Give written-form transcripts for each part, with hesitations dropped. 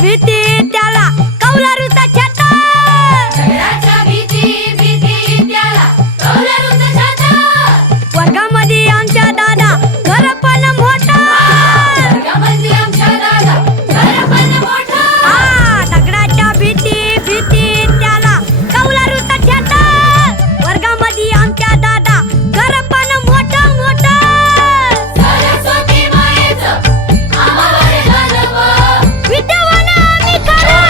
भीती त्याला कौलारूचा छाता. दगडाच्या भीती त्याला कौलारूचा छाता. वर्गामध्ये आमच्या दादा घर पण मोठा. वर्गामध्ये आमच्या दादा घर पण मोठा. दगडाच्या भीती त्याला कौलारूचा छाता. वर्गामध्ये आमच्या दादा घर पण मोठा. सरस्वती मायेचं आम्हाला गाणं. विद्यावान आम्ही खरं.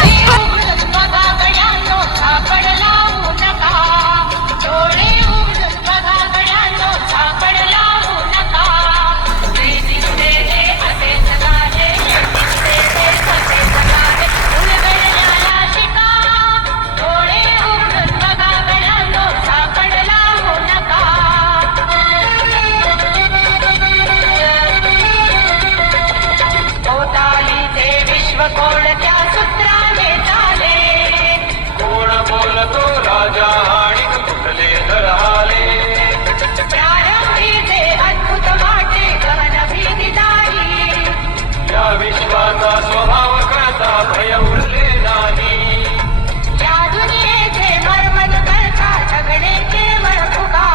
कोणत्या सूत्राने चाले कोण बोलतो राजा आणि कुठले धराले प्रारंभीचे अद्भुत वाटे गहन भीती नाही या विश्वाचा स्वभाव कळता भय उरले नाही या दुनियेचे मर्मन करता जगण्याचे मरफुगा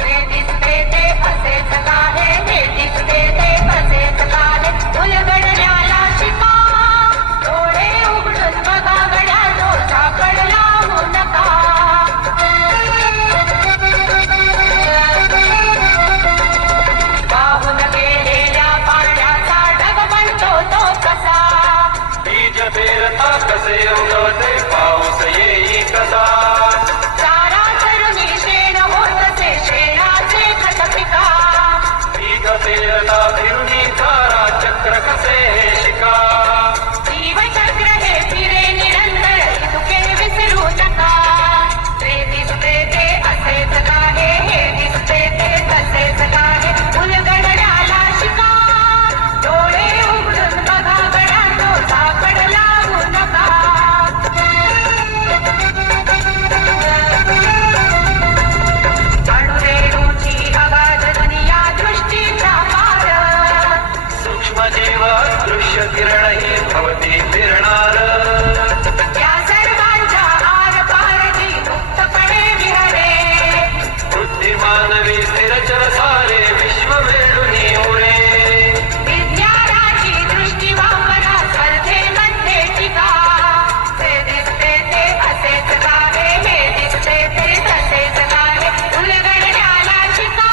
ते दिसते ते असेच काहे हे दिसते ते असेच काहे उलगडण्याला शिका डोळे उघडून बघा गड्यानो झाकड लावू नका वाहून गेलेल्या पाण्याचा ढग बनतो तो कसा बीज पेरता कसे उगवते पाऊस येई कसा सारा तरुणी शेण होतसे शेणाचे खत पिका बीज पेरता फिरुनी सारा चक्र कसे शिका जीवचक्र हे फिरे निरंतर तुके विसरू नका ते दिसते ते असेच काहे हे दिसते ते तसेच काहे उलगडण्याला शिका डोळे उघडून बघा गड्यानो झाकड लावू नका अणुरेणूची अगाध दुनिया दृष्टीचा पार सूक्ष्म जीव दृश्य किरण ही भवती फिरणार या सर्वांच्या आर पारधी मुक्तपणे विहरे बुद्धिमानवी स्थिरचर सारे विश्व वेळुनी उरे विज्ञानाची दृष्टी वापरा स्पर्धेमध्ये टिका ते दिसते ते असेच काहे हे दिसते ते तसेच काहे उलगडण्याला शिका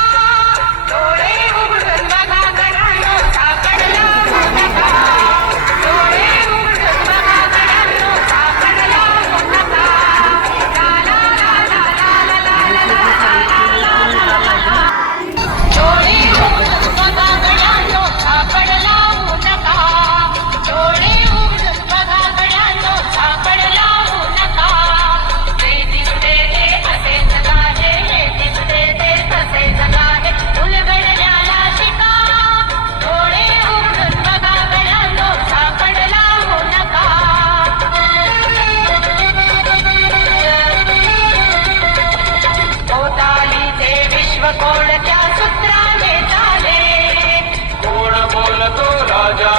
डोळे उघडून बघा गड्यानो झाकड लावू नका डोळे उघडून बघा गड्यानो झाकड लावू नका ला ला ला ला ला ला ला डोळे उघडून बघा गड्यानो झाकड लावू नका डोळे उघडून बघा गड्यानो झाकड लावू नका ते दिसते ते असेच काहे हे दिसते ते तसेच काहे उलगडण्याला शिका डोळे उघडून बघा गड्यानो झाकड लावू नका भोवतालीचे विश्व कोणत्या सूत्राने चाले कोण बोलतो राजा